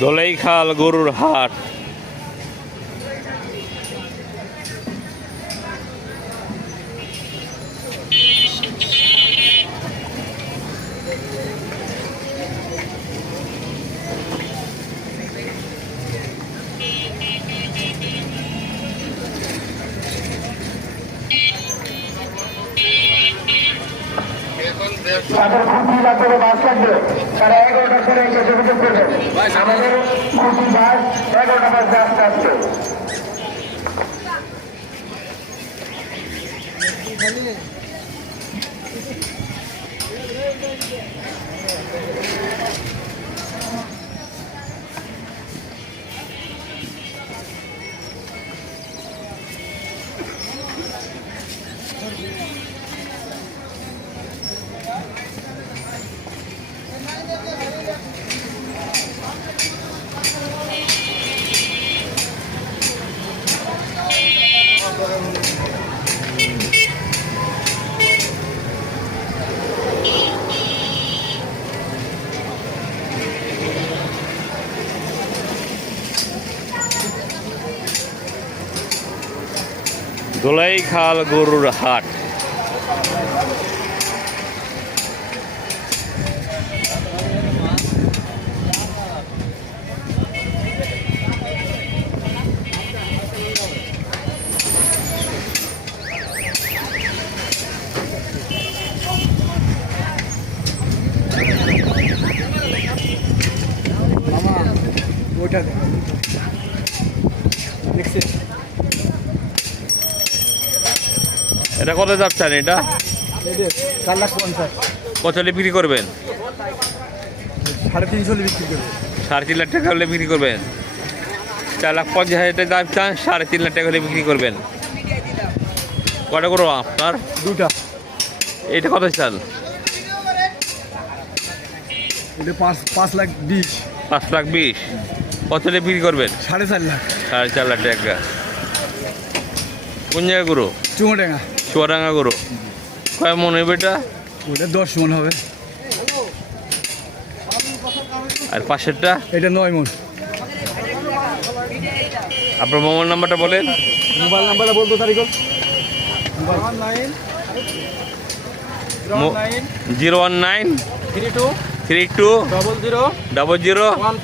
ধলেইখাল গরুর হাট। তাদের খুঁটি লাগবে বাস লাগবে তারা 11টার পরে এসে যোগাযোগ করবেন। আমাদের খুঁটি বাস 11টা বাজে আসতে আসতে। ধলেইখাল গরুর হাট। এটা কত যাচ্ছেন? এটা 4,50,000 কত হলে বিক্রি করবেন? 350 বিক্রি করবে। 3.5 লাখ টাকা হলে বিক্রি করবেন। 4,50,000 দাম চান, 3.5 লাখ টাকা হলে বিক্রি করবেন। কটা করবো আপনার? দুটা। এটা কত চাল? এটা 5,20,000। 5,20,000। কত হলে বিক্রি করবেন? 4.5 লাখ। 4.5 লাখ টাকা। কোন জায়গা গরু? চুয়াডাঙ্গা। চুয়াডাঙ্গা গরু। কয় মন হবে এটা? ওটা 10 মন হবে। আর পাশেরটা? এটা 9 মন। আপনার মোবাইল নাম্বারটা বলেন। মোবাইল নাম্বারটা বলতো তারিখ? 019 32 00 00